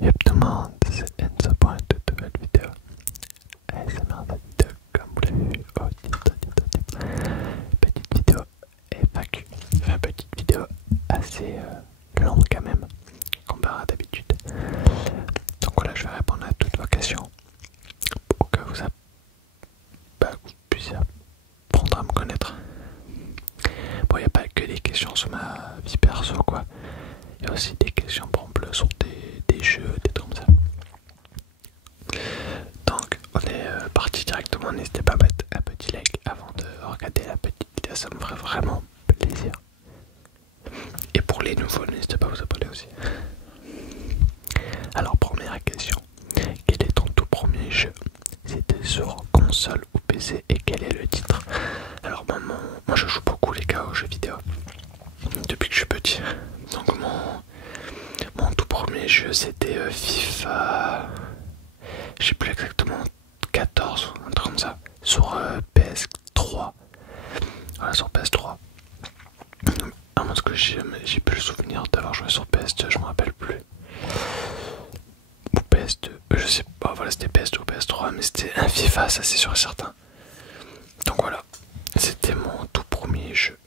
Yep tout le monde, c'est Enzo pour une toute nouvelle vidéo. ASMR de vidéo comme vous l'avez vu au titre. Petite vidéo FAQ, enfin petite vidéo assez longue quand même, comparé à d'habitude. Donc voilà, je vais répondre à toutes vos questions pour que vous puissiez apprendre à me connaître. Bon, il n'y a pas que des questions sur ma vie perso quoi. Il y a aussi des questions par exemple sur des jeux, des trucs comme ça. Donc on est parti directement, n'hésitez pas à mettre un petit like avant de regarder la petite vidéo, ça me ferait vraiment plaisir. Et pour les nouveaux, n'hésitez pas à vous abonner aussi. Alors première question, quel est ton tout premier jeu? C'était sur console ou PC et quel est le titre? Alors moi je joue beaucoup les gars aux jeux vidéo depuis que je suis petit. Donc mon tout premier jeu c'était FIFA, je sais plus exactement, 14 ou un truc comme ça, sur PS3. Voilà, sur PS3. À moins que j'ai plus le souvenir d'avoir joué sur PS2, je me rappelle plus. Ou PS2, je sais pas, voilà c'était PS2 ou PS3, mais c'était un FIFA, ça c'est sûr et certain. Donc voilà, c'était mon tout premier jeu.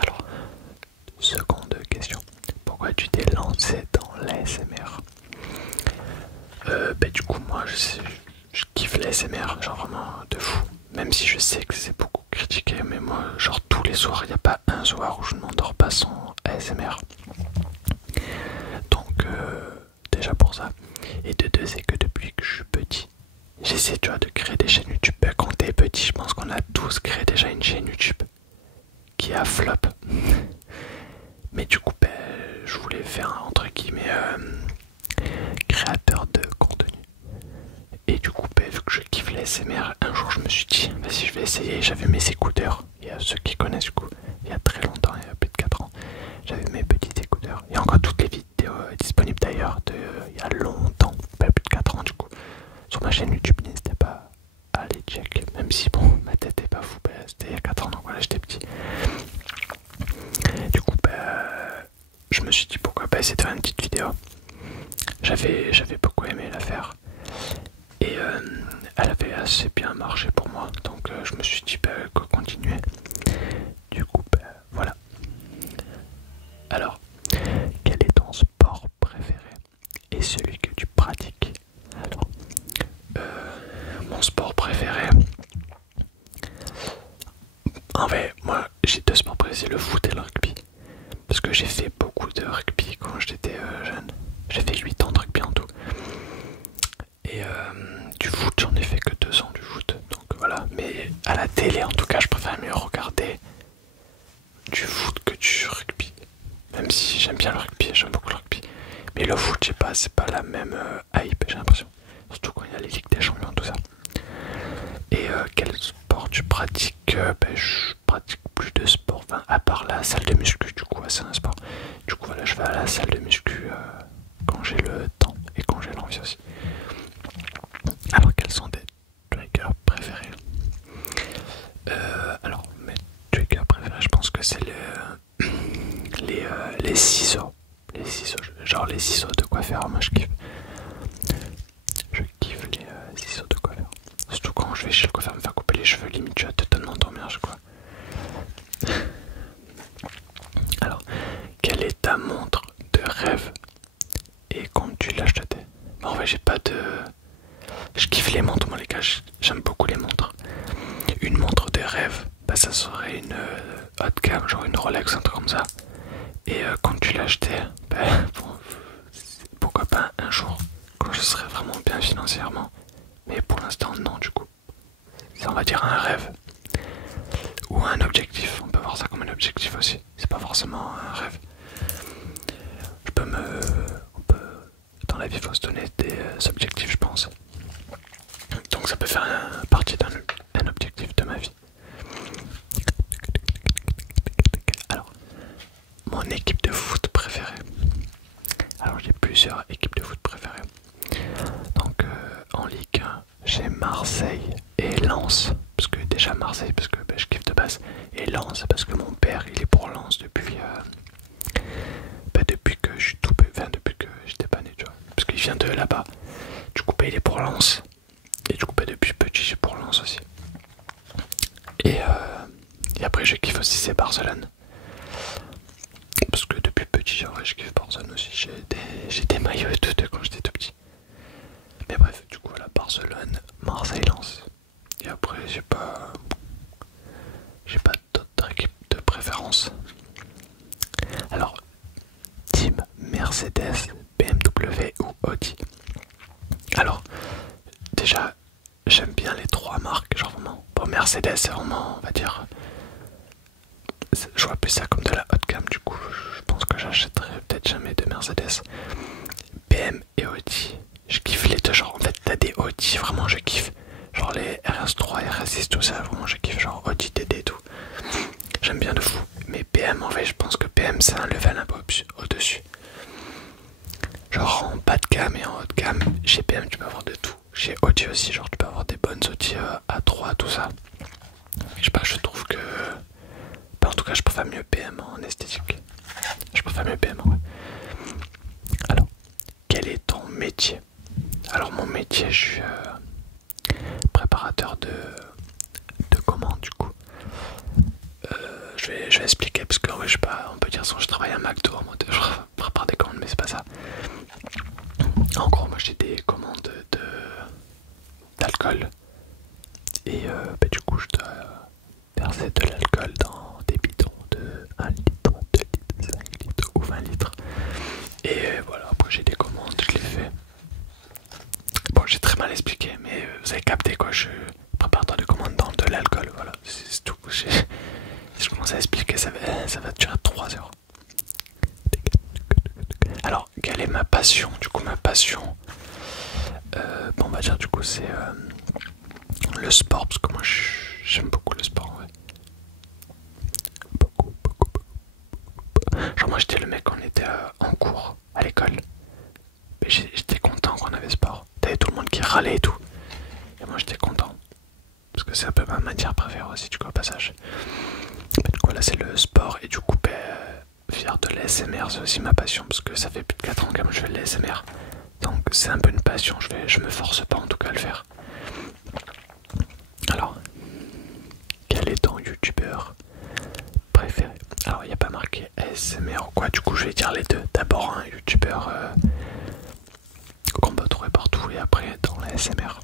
Alors, seconde question, pourquoi tu t'es lancé dans l'ASMR? Bah du coup moi je kiffe l'ASMR, genre vraiment de fou. Même si je sais que c'est beaucoup critiqué, mais moi genre tous les soirs, il n'y a pas un soir où je ne m'endors pas sans ASMR. Donc déjà pour ça. Et de deux, c'est que depuis que je suis petit, j'essaie tu vois de créer des chaînes YouTube. Ben, quand t'es petit, je pense qu'on a tous créé déjà une chaîne YouTube qui a flop. Mais du coup ben, je voulais faire entre guillemets créateur de contenu. Et du coup ben, vu que je kiffe l'ASMR, un jour je me suis dit vas-y je vais essayer. J'avais mes écouteurs, il y a ceux qui connaissent du coup, il y a très longtemps, il y a plus de 4 ans, j'avais mes petits écouteurs. Il y a encore toutes les vidéos disponibles d'ailleurs il y a longtemps, pas plus de 4 ans du coup, sur ma chaîne YouTube. N'hésitez pas à aller check, même si bon ma tête est pas fou, ben, c'était il y a 4 ans donc voilà j'étais petit. Du coup ben, je me suis dit pourquoi pas essayer de faire une petite vidéo. J'avais beaucoup aimé la faire et elle avait assez bien marché pour moi, donc je me suis dit ben, continuer. Du coup ben, voilà. Alors, quel est ton sport préféré et celui que tu pratiques? Alors, mon sport préféré, en fait moi j'ai deux sports préférés, le foot et le rugby. Parce que j'ai fait beaucoup de rugby quand j'étais jeune. J'ai fait 8 ans de rugby en tout. Et du foot, j'en ai fait que 2 ans du foot. Donc voilà. Mais à la télé, en tout cas, je préfère mieux regarder du foot que du rugby. Même si j'aime bien le rugby, j'aime beaucoup le rugby. Mais le foot, je sais pas, c'est pas la même hype, j'ai l'impression. Surtout quand il y a les Ligues des Champions, tout ça. Et quel sport tu pratiques? Ben, je pratique plus de sport, enfin, à part la salle de muscu, du coup, c'est un sport. Du coup, voilà, je vais à la salle de muscu quand j'ai le temps et quand j'ai l'envie aussi. Alors, quels sont tes triggers préférés? Alors, mes triggers préférés, je pense que c'est les ciseaux. Les ciseaux, genre les ciseaux de coiffeur, moi je kiffe. Je kiffe les ciseaux de coiffeur. Surtout quand je vais chez le coiffeur me faire couper les cheveux, limite tu vas totalement dormir, je crois. Alors, quelle est ta montre de rêve et quand tu l'as achetée? En vrai, j'ai pas de... Je kiffe les montres, moi les gars, j'aime beaucoup les montres. Une montre de rêve, bah ça serait une haut de gamme, genre une Rolex, un truc comme ça. Et quand tu l'as acheté, bah, bon, pourquoi pas un jour, quand je serai vraiment bien financièrement. Mais pour l'instant, non, du coup. C'est, on va dire, un rêve. Ou un objectif, on peut voir ça comme un objectif aussi. C'est pas forcément un rêve. Dans la vie, il faut se donner des objectifs, je pense. Donc ça peut faire partie d'un objectif de ma vie. Alors, mon équipe de foot préférée. Alors j'ai plusieurs équipes de foot préférées. Donc en Ligue 1, j'ai Marseille et Lens. Parce que déjà Marseille, parce que je kiffe de base. Et Lens, parce que mon père, il est pour Lens depuis que je suis tout petit, enfin depuis que j'étais pas né, tu vois. vient de là-bas. Du coup, il est pour Lens. Et du coup, depuis petit, j'ai pour Lens aussi. Et après, je kiffe aussi, c'est Barcelone. Parce que depuis petit, genre, je kiffe Barcelone aussi. J'ai des maillots et tout de quand j'étais tout petit. Mais bref, du coup, voilà, Barcelone, Marseille, Lens. Et après, j'ai pas d'autres équipes de préférence. Alors, team Mercedes, BMW ou Audi. Alors, déjà, j'aime bien les trois marques, genre vraiment. Bon, Mercedes, c'est vraiment, on va dire, je vois plus ça comme de la haute gamme, du coup, je pense que j'achèterai peut-être jamais de Mercedes. BM et Audi, je kiffe les deux, genre en fait, t'as des Audi, vraiment, je kiffe. Genre les RS3, RS6, tout ça, vraiment, je kiffe, genre Audi TD et tout. J'aime bien de fou. Mais BM, en fait, je pense que BM, c'est un level un peu au-dessus. Genre en bas de gamme et en haut de gamme, chez BM, tu peux avoir de tout. Chez Audi aussi, genre tu peux avoir des bonnes Audi A3, tout ça. Je sais pas, je trouve que... Bah, en tout cas, je préfère mieux BM en esthétique. Je préfère mieux BM, ouais. Alors, quel est ton métier? Alors, mon métier, je suis préparateur de commandes, du coup. Je vais expliquer, parce que ouais, je sais pas, on peut dire ça, je travaille à McDo en mode je prépare des commandes, mais c'est pas ça. En gros, moi j'ai des commandes d'alcool. Et du coup, je dois verser de l'alcool dans des bidons de 1 litre, 2 litres, 5 litres ou 20 litres. Et voilà, après j'ai des commandes, je les fais. Bon, j'ai très mal expliqué, mais vous avez capté quoi, je préparateur de commandes dans de l'alcool, voilà, c'est tout. Si je commence à expliquer, ça va durer 3 heures. Alors, quelle est ma passion? Du coup, ma passion, bon, on va dire du coup, c'est le sport, parce que moi, j'aime beaucoup le sport, ouais. Beaucoup. Genre, moi, j'étais le mec quand on était en cours, à l'école. Mais j'étais content qu'on avait sport. T'avais tout le monde qui râlait et tout. Et moi, j'étais content. Parce que c'est un peu ma matière préférée aussi, du coup, au passage. Mais du coup, là, c'est le sport. Et du coup, faire de l'ASMR, c'est aussi ma passion. Parce que ça fait plus de 4 ans que je fais de l'ASMR. Donc, c'est un peu une passion. Je me force pas en tout cas à le faire. Alors, quel est ton youtubeur préféré? Alors, il n'y a pas marqué ASMR ou quoi. Du coup, je vais dire les deux. D'abord, un youtubeur qu'on peut trouver partout. Et après, dans l'ASMR.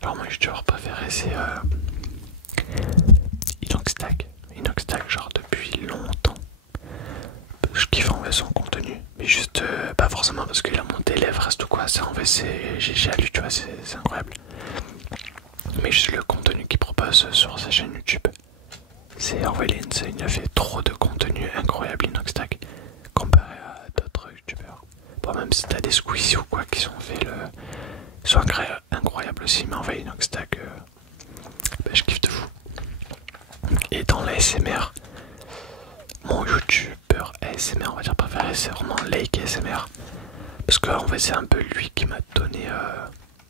Alors, mon youtubeur préféré, c'est Inoxtag. Inoxtag, genre depuis longtemps. Je kiffe en fait son contenu, mais juste pas forcément parce qu'il a monté l'Everest ou quoi, ça en fait j'ai lu, tu vois, c'est incroyable. Mais juste le contenu qu'il propose sur sa chaîne YouTube, c'est en fait il a fait trop de contenu incroyable Inoxtag comparé à d'autres youtubeurs. Bon, même si t'as des Squeezie ou quoi qui sont fait sont incroyables aussi, mais en fait Inoxtag, je kiffe de fou. Et dans l'ASMR, mon youtubeur ASMR on va dire préféré, c'est vraiment Lake ASMR. Parce que en fait c'est un peu lui qui m'a donné...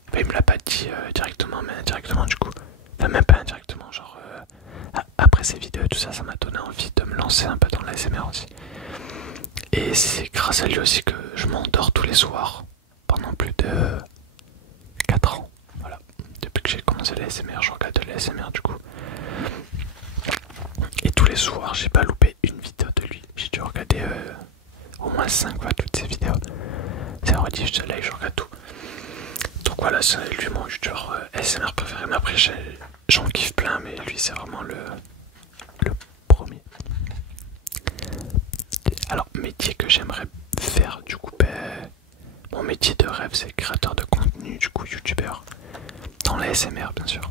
Enfin, il me l'a pas dit directement, mais indirectement du coup. Enfin même pas indirectement, genre après ces vidéos et tout ça, ça m'a donné envie de me lancer un peu dans l'ASMR aussi. Et c'est grâce à lui aussi que je m'endors tous les soirs pendant plus de 4 ans. Voilà, depuis que j'ai commencé l'ASMR, je regarde de l'ASMR du coup. Et tous les soirs, j'ai pas loupé une vidéo de lui. J'ai dû regarder au moins 5 fois toutes ces vidéos. C'est rediff, je like, je regarde tout. Donc voilà, c'est lui mon youtubeur ASMR préféré. Mais après, j'en kiffe plein, mais lui, c'est vraiment le premier. Alors, métier que j'aimerais faire, du coup, mon métier de rêve, c'est créateur de contenu, du coup, youtubeur. Dans l'ASMR, bien sûr.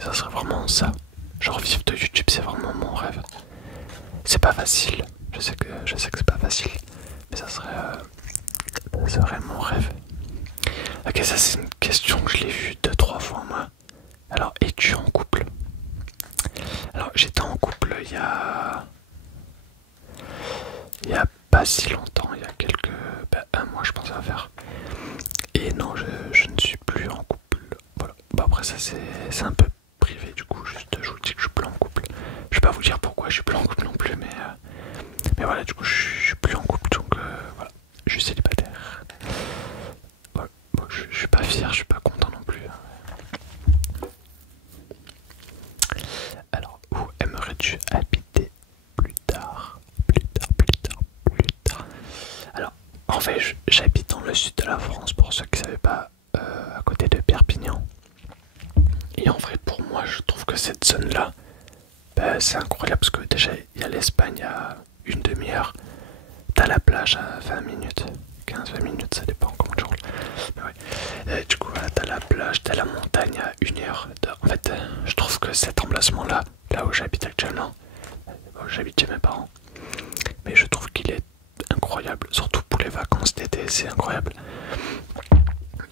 Ça serait vraiment ça. Genre, vivre de YouTube, c'est vraiment mon rêve. C'est pas facile. Je sais que c'est pas facile. Mais ça serait mon rêve. Ok, ça c'est une question que je l'ai vue 2-3 fois moi. Alors, es-tu en couple? Alors, j'étais en couple il y a pas si longtemps, il y a un mois je pense à faire. Et non, je ne suis plus en couple. Voilà. Bah après ça c'est un peu privé du coup, juste je vous dis que je suis plus en couple. Je vais pas vous dire pourquoi je suis plus en couple non plus, mais voilà, du coup je suis plus en couple, donc voilà, je suis célibataire. fait, j'habite dans le sud de la France, pour ceux qui ne savaient pas, à côté de Perpignan. Et en vrai, pour moi, je trouve que cette zone-là, bah, c'est incroyable parce que déjà, il y a l'Espagne à une demi-heure. T'as la plage à 20 minutes, 15-20 minutes, ça dépend comment tu roules. Mais ouais. Du coup, voilà, t'as la plage, t'as la montagne à 1 heure. En fait, je trouve que cet emplacement-là, là où j'habite actuellement, bon, j'habite chez mes parents, mais je trouve qu'il est incroyable, surtout pour les vacances d'été, c'est incroyable.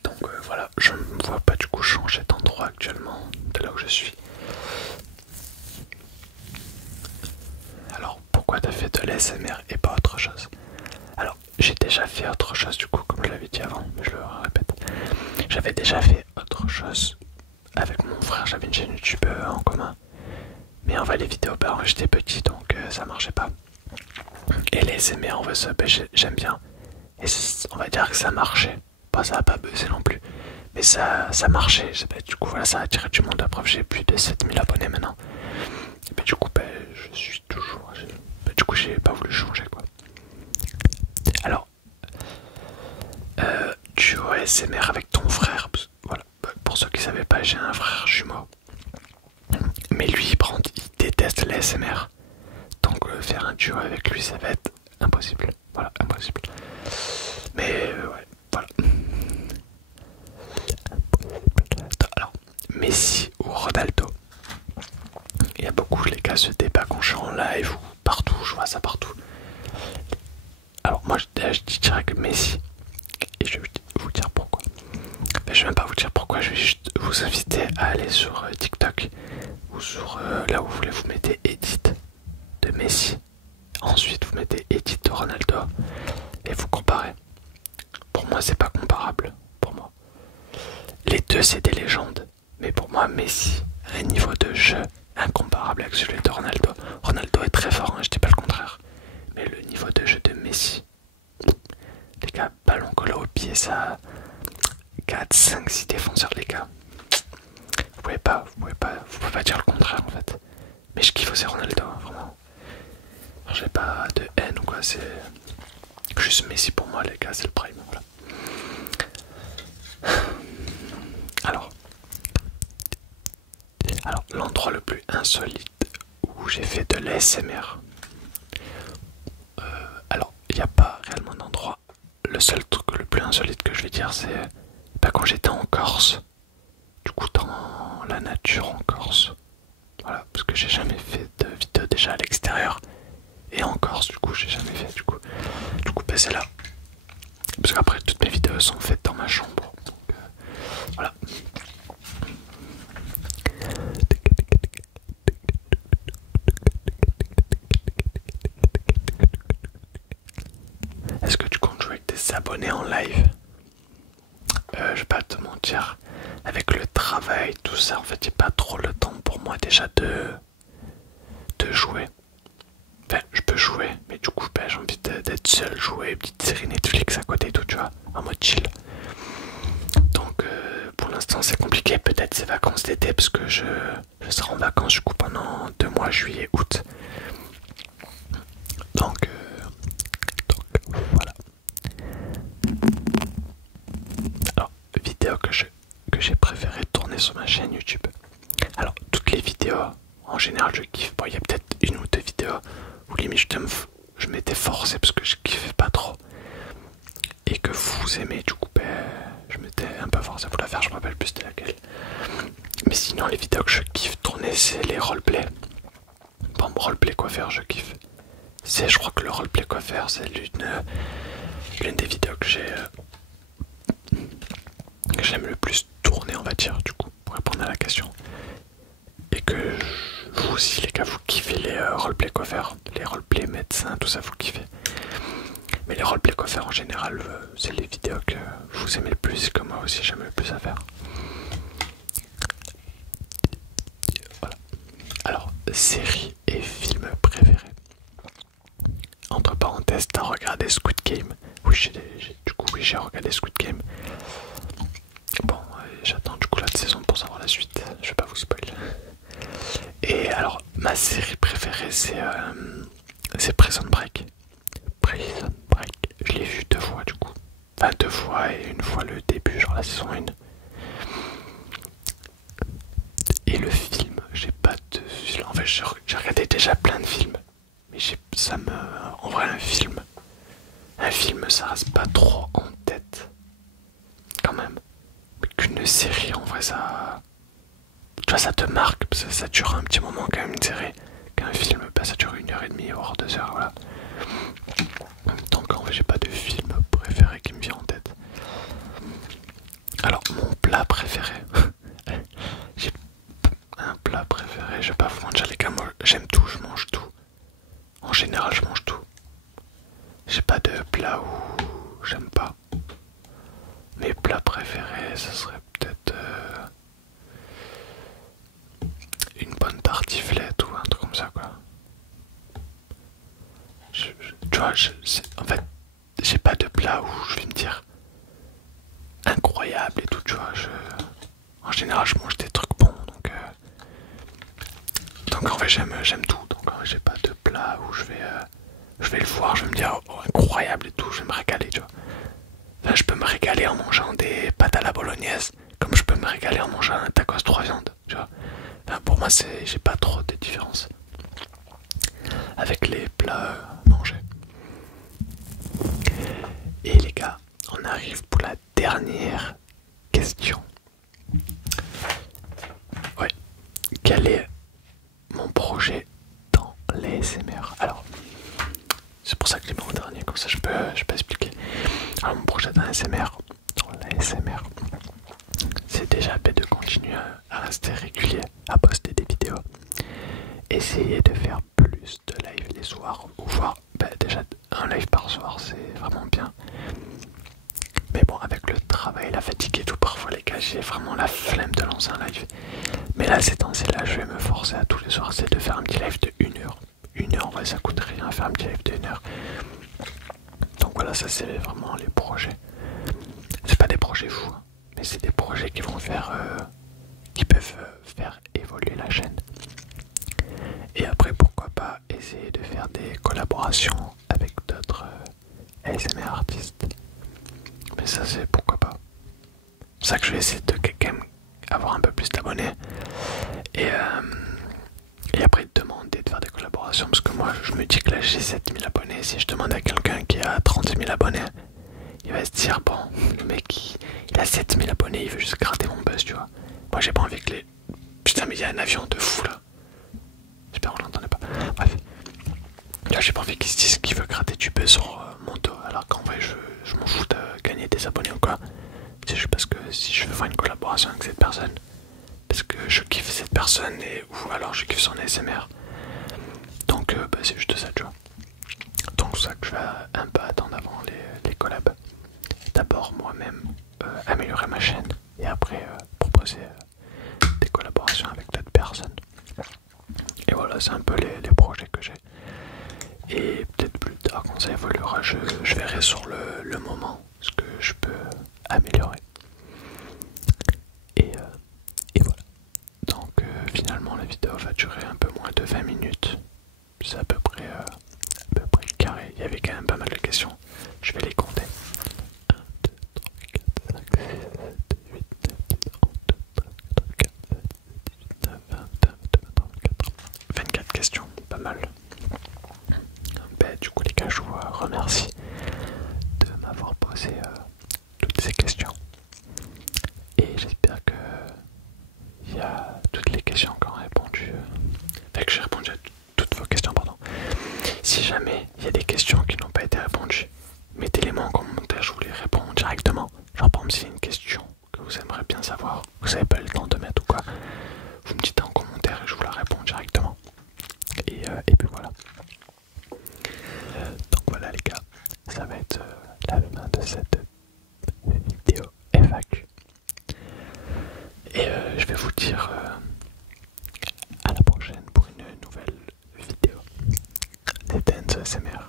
Donc voilà, je ne me vois pas du coup changer d'endroit actuellement de là où je suis. Alors pourquoi t'as fait de l'ASMR et pas autre chose? Alors j'ai déjà fait autre chose du coup, comme je l'avais dit avant, mais je le répète. J'avais déjà fait autre chose avec mon frère, j'avais une chaîne YouTube en commun. Mais en vrai les vidéos, bah j'étais petit donc ça marchait pas. Et les ASMR en vrai ça, bah, j'aime bien. Et on va dire que ça marchait. Bah, ça a pas buzzé non plus. Mais ça marchait. Bah, du coup voilà, ça a attiré du monde. La preuve, j'ai plus de 7000 abonnés maintenant. Et bah, du coup bah, je suis toujours... Bah, du coup j'ai pas voulu changer quoi. Alors, duo ASMR avec ton frère. Voilà, bah, pour ceux qui savaient pas, j'ai un frère jumeau. Mais lui, il déteste l'ASMR. Donc faire un duo avec lui, ça va être impossible. Voilà, impossible. Mais ouais, voilà. Alors, Messi ou Ronaldo? Il y a beaucoup les gars ce débat quand je suis en live ou partout, je vois ça partout. Alors moi je dis direct Messi. Et je vais vous dire pourquoi. Ben, je vais même pas vous dire pourquoi, je vais juste vous inviter à aller sur TikTok ou sur là où vous voulez, vous mettez edit de Messi. Ensuite vous mettez edit de Ronaldo et vous comparez. Pour moi c'est pas comparable, pour moi. Les deux c'est des légendes, mais pour moi Messi a un niveau de jeu incomparable avec celui de Ronaldo. Ronaldo est très fort, hein, je dis pas le contraire. Mais le niveau de jeu de Messi, les gars, ballon collé au pied, ça 4, 5, 6 défenseurs les gars. Vous pouvez pas dire le contraire en fait. Mais je kiffe aussi Ronaldo, hein, vraiment. J'ai pas de haine ou quoi, c'est juste Messi pour moi les gars, c'est le prime. Voilà. Alors l'endroit le plus insolite où j'ai fait de l'ASMR. Alors il n'y a pas réellement d'endroit. Le seul truc le plus insolite que je vais dire c'est quand j'étais en Corse. Du coup dans la nature en Corse. Voilà, parce que j'ai jamais fait de vidéo déjà à l'extérieur. Et en Corse du coup j'ai jamais fait du coup bah, c'est là. Parce qu'après toutes mes vidéos sont faites dans ma chambre. Donc, voilà. Est-ce que tu comptes jouer avec tes abonnés en live? Je vais pas te mentir, avec le travail, tout ça, en fait, j'ai pas trop le temps pour moi déjà de jouer. Enfin, je peux jouer, mais du coup, j'ai envie d'être seul, jouer, petite série Netflix à côté et tout, tu vois, en mode chill. Donc, pour l'instant, c'est compliqué. Peut-être ces vacances d'été, parce que je serai en vacances du coup pendant 2 mois, juillet, août. Donc voilà. Alors, vidéo que j'ai préféré tourner sur ma chaîne YouTube. Alors, toutes les vidéos, en général, je kiffe. Bon, il y a peut-être 1 ou 2 vidéos où limite je m'étais forcé parce que je kiffais pas trop. Et que vous aimez, du coup, je m'étais un peu forcé à vous la faire, je me rappelle plus de laquelle. Mais sinon, les vidéos que je kiffe tourner, c'est les roleplays. Bon, roleplay coiffeur, je kiffe. Je crois que le roleplay coiffeur, c'est l'une des vidéos que j'aime le plus tourner, on va dire, du coup, pour répondre à la question. Et que vous aussi, les gars, vous kiffez les roleplay coiffeurs, les roleplay médecins, tout ça, vous kiffez. Mais les roleplay coiffeurs en général, c'est les vidéos que vous aimez le plus et que moi aussi j'aime le plus à faire. Voilà. Alors, séries et films préférés. Entre parenthèses, t'as regardé Squid Game? Oui, oui, j'ai regardé Squid Game. Bon, j'attends du coup la saison pour savoir la suite. Je vais pas vous spoiler. Et alors, ma série préférée, c'est Prison Break. Prison Break. Je l'ai vu 2 fois du coup. Enfin 2 fois et une fois le début, genre la saison 1. Et le film, j'ai pas de film. En fait, j'ai regardé déjà plein de films. Mais ça me. En vrai, un film, ça reste pas trop en tête. Quand même. Mais qu'une série, en vrai, ça. Tu vois, ça te marque. Ça dure un petit moment, quand même, une série. Qu'un film, bah, ça dure 1h30, voire 2 heures, voilà. Donc, en fait, j'ai pas de film préféré qui me vient en tête. Alors, mon plat préféré. J'ai un plat préféré, je vais pas vous mentir les gars, moi j'aime tout, je mange tout. En général je mange tout. J'ai pas de plat où j'aime pas. Mes plats préférés, ça serait peut-être une bonne tartiflette ou un truc comme ça quoi. Tu vois, en fait, j'ai pas de plat où je vais me dire incroyable et tout, tu vois. En général je mange des trucs bons, donc en fait j'aime tout. Donc en fait, j'ai pas de plat où je vais le voir, je vais me dire oh, incroyable et tout, je vais me régaler, tu vois. Enfin, je peux me régaler en mangeant des pâtes à la bolognaise, comme je peux me régaler en mangeant un tacos 3 viandes, tu vois. Enfin, pour moi, j'ai pas trop de différence avec les plats mangés. Et les gars, on arrive pour la dernière question. Ouais, quel est mon projet dans l'ASMR? Alors, c'est pour ça que j'ai mis en dernier, comme ça je peux expliquer. Alors mon projet dans l'ASMR, c'est déjà de continuer à rester régulier, à poster des vidéos, essayer de faire plus de live les soirs, ou voir déjà un live par soir, c'est vraiment bien. Mais bon, avec le travail, la fatigue et tout, parfois les gars, j'ai vraiment la flemme de lancer un live. Mais là, ces temps-ci, là, je vais me forcer à tous les soirs, c'est de faire un petit live de 1 heure. 1 heure, ouais, ça coûte rien à faire un petit live de 1 heure. Donc voilà, ça c'est vraiment les projets. C'est pas des projets fous, hein, mais c'est des projets qui vont faire, qui peuvent faire évoluer la chaîne. Et après, pourquoi pas essayer de faire des collaborations avec d'autres ASMR artistes. Mais ça, c'est pourquoi pas. C'est ça que je vais essayer de quand même avoir un peu plus d'abonnés. Et après demander de faire des collaborations. Parce que moi, je me dis que là, j'ai 7000 abonnés. Si je demande à quelqu'un qui a 30 000 abonnés, il va se dire, bon, le mec, il a 7000 abonnés, il veut juste gratter mon buzz, tu vois. Moi, j'ai pas envie que les... Putain, mais il y a un avion de fou, là. J'espère qu'on l'entendait pas. Bref. Là, j'ai pas envie qu'ils se disent qu'il veut gratter du buzz sur mon dos. Alors qu'en vrai, je m'en fous de gagner des abonnés ou quoi. C'est juste parce que si je veux faire une collaboration avec cette personne, parce que je kiffe cette personne ou alors je kiffe son ASMR. Donc c'est juste ça, tu vois. Donc c'est ça que je vais un peu attendre avant les collabs. D'abord moi-même améliorer ma chaîne et après proposer des collaborations avec d'autres personnes. Et voilà, c'est un peu les projets que j'ai. Et peut-être plus tard quand ça évoluera, je verrai sur le moment ce que je peux améliorer. Et voilà. Donc finalement la vidéo va durer un peu moins de 20 minutes. C'est à peu près carré. Il y avait quand même pas mal de questions. Je vais les compter. 1, 2, 3, 4, 5, 6, 7, 8, 9, 10, 11, 12, 13, 14, 15, 16, 17, 18, 19, 20, 21, 22, 24 questions. Pas mal. Du coup les gars, je vous remercie de m'avoir posé toutes ces questions. Et j'espère que il y a toutes les questions qui ont répondu. Fait que j'ai répondu à toutes vos questions, pardon. Si jamais il y a des questions qui n'ont pas été répondues, mettez-les-moi en commentaire, je vous les réponds directement. Genre par exemple s'il y a une question que vous aimeriez bien savoir, vous n'avez pas eu le temps de mettre ou quoi, vous me dites en commentaire et je vous la réponds directement. Et puis voilà. Donc voilà les gars, ça va être la fin de cette vidéo FAQ. Et je vais vous dire à la prochaine pour une nouvelle vidéo des Dance ASMR.